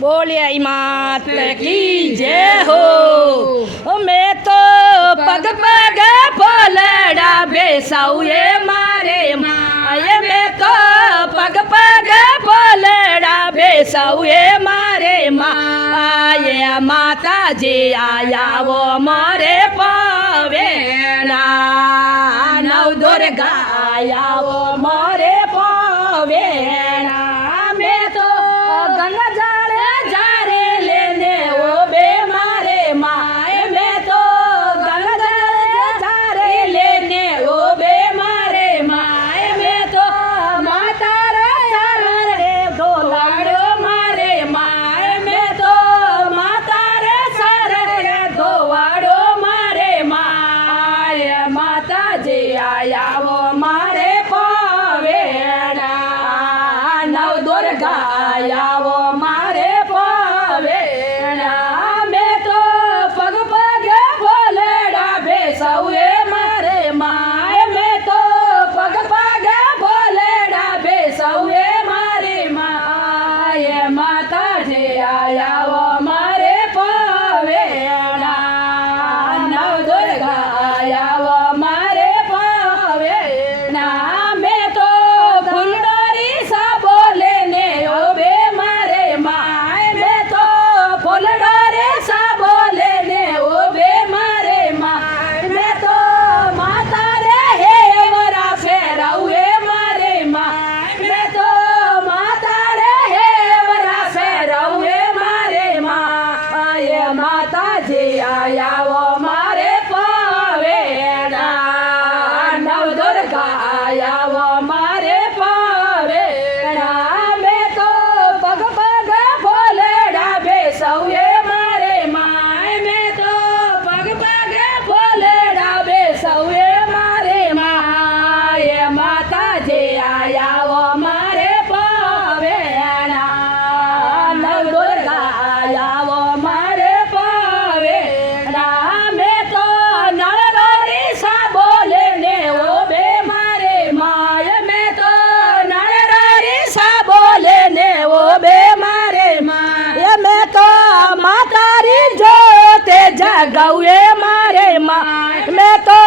बोलिए मात की जय हो। मैं तो पग पग फलड़ा बेसाऊ ये मारे माए, मैं तो पग पग फलड़ा बेसाऊ ये मारे माए। माता जी आया वो मोरे पवेना, नव दुर्गा आया वो मोरे पवेना। मैं तो गंगा जल जारे लेने वो बे मारे माए, मैं तो गंगा जल जारे लेने वो बे मारे माए। मैं तो माता रे सारे धोलाड़ो मारे माए, मैं तो माता रे सारे धोवाड़ो मारे माए। माता जी आया वो मारे पवेड़ा, नव दुर्गा आया वो मारे पवेड़ा। मैं तो पग पग फलड़ा बेसाऊए मारे माए, मैं तो पग पग फलड़ा बेसाऊए मारे माए। माता जी आया वो मारे पवेड़ा, नव दुर्गा आया वो मारे पवेड़ा। मैं तो फुलडोरी सा बोले ने ओ बे मारे माए, मैं तो फुलडोरी सा बोले ने ओ बे मारे माए। मैं तो माता रे हे वरा फेराऊए मारे माए, मैं तो माता रे हे वरा फेराऊए मारे माए। माता जी आया वो मारे पवेड़ा, नव दुर्गा आया वो मारे पवेड़ा। मैं तो पग पग फलड़ा बेसाऊए मारे माए, मैं तो पग पग फलड़ा बेसाऊए मारे माए। माता जी आया वो मारे पवेड़ा, नव दुर्गा आया वो मारे पवेड़ा। मैं तो नळरोरी सा बोले ने वो बे मारे माए, मैं तो नळरोरी सा बोले ने वो बे मारे माए। मैं तो मातारी जोते जगाऊए मारे माए, मैं तो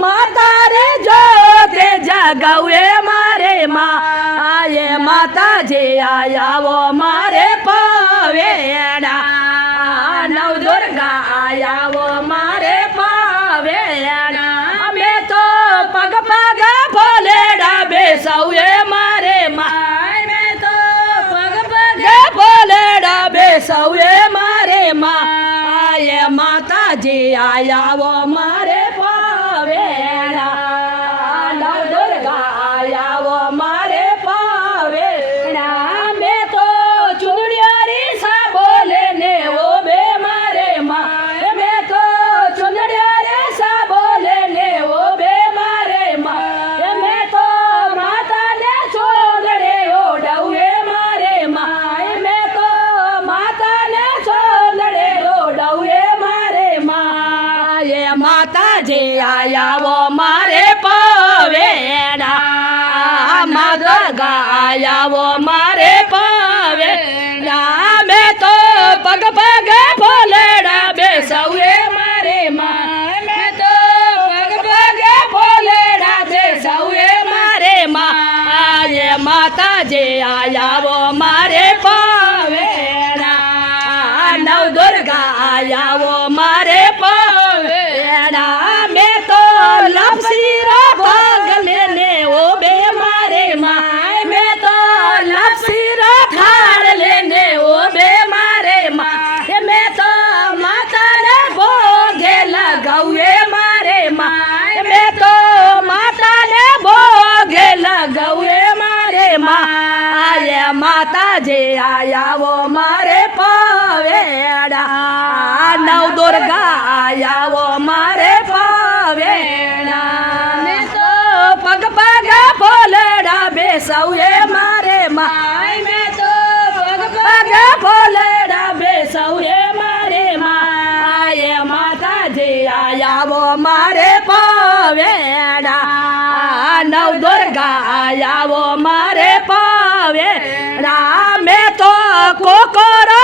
मातारी जोते जगाऊए मारे माए। माता जी आया वो मारे पवेड़ा, नव दुर्गा आया वो मारे पवेड़ा। मैं तो पग पग फलड़ा बेसाऊए मारे माए, मैं तो पग पग फलड़ा बेसाऊए मारे माए। माता जी आया वो मारे पवेड़ा, नव दुर्गा आया वो मारे पवेड़ा। मैं तो चुनड़ियारी सा बोले ने वो बे मारे माए, मैं तो चुनड़ियारी सा बोले ने वो बे मारे माए। मैं तो माता ने चोंदड़े ओढ़ाऊए मारे माए, मैं तो माता ने चोंदड़े ओढ़ाऊए मारे माए। माता जी आया वो मारे पवेड़ा, माँ दुर्गा आया वो मारे पवेड़ा। मैं तो पग पग फलड़ा बेसाऊए मारे माए, मैं तो पग पग फलड़ा बेसाऊए मारे माए। माता जी आया वो मारे पवेड़ा, नव दुर्गा आया वो मारे पवेड़ा। मैं तो लपसीरा भाग लेने वो बे मारे माए, मैं तो लपसीरा फाड़ लेने वो बे मारे माए। मैं तो माता ने भोगे लगाऊए मारे माए, मैं तो माता ने भोगे लगाऊए मारे माए। माता जी आया वो मारे पवेड़ा, नव दुर्गा आया वो मारे पवेड़ा। मैं तो पग पग फलड़ा बेसाऊए मारे माए, मैं तो पग पग फलड़ा बेसाऊए मारे माए। माता जी आया वो मारे पवेड़ा, नव दुर्गा आया वो मारे पवेड़ा। मैं तो कोकोरा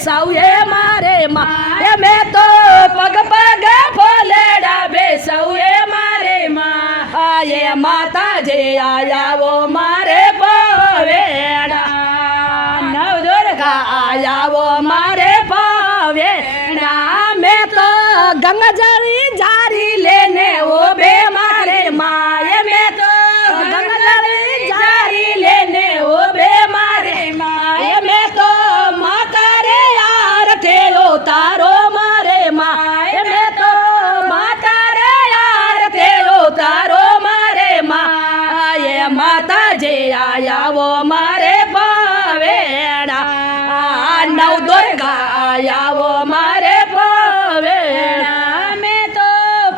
બેસાવું એ મારે માં એ મેં તો પગ પગ ફોલેડા બેસાવું એ મારે માં એ માતાજી આયાવો મારે પવેડા નવદુર્ગા આયાવો મારે પવેડા મેં તો ગંગાજળી જારી લેને ઓ બે મારે માએ મેં તો ગંગાજળી જારી લેને ઓ બે મારે માએ મેં તો માતા રે યાર થેલો તારો મારે માએ મેં તો માતા રે યાર થેલો તારો મારે માએ માતાજી આયાવો મારે પવેડા નવદુર્ગા આયાવો મારે પવેડા મેં તો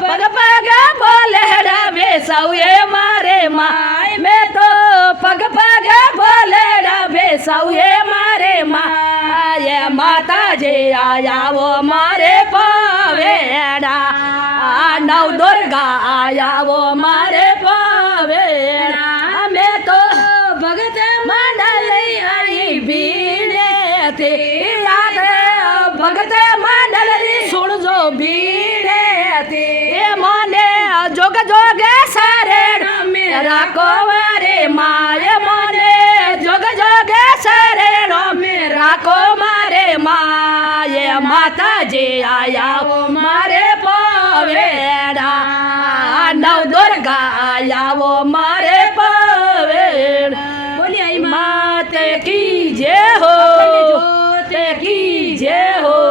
પગ પગ ફોલેડા બેસાવું એ મારે માં મેં તો પગ પગ ફોલેડા બેસાવું એ મારે માં એ માતાજી આયાવો મારે પવેડા નવદુર્ગા આયાવો મારે પવેડા મેં તો ભગત મંડળી આવી ભીડે યાદ ભગત મંડળી સુણજો ભીડે એ મને જોગ જોગે સરેડ રાખો મારે માય મને જોગ જોગે સરેડ રાખો મારે માય માતાજી આયાવો મારે પવેડા નવદુર્ગા આયાવો મારે પવેડા બોલી માતે કી જય હો તે કી જય હો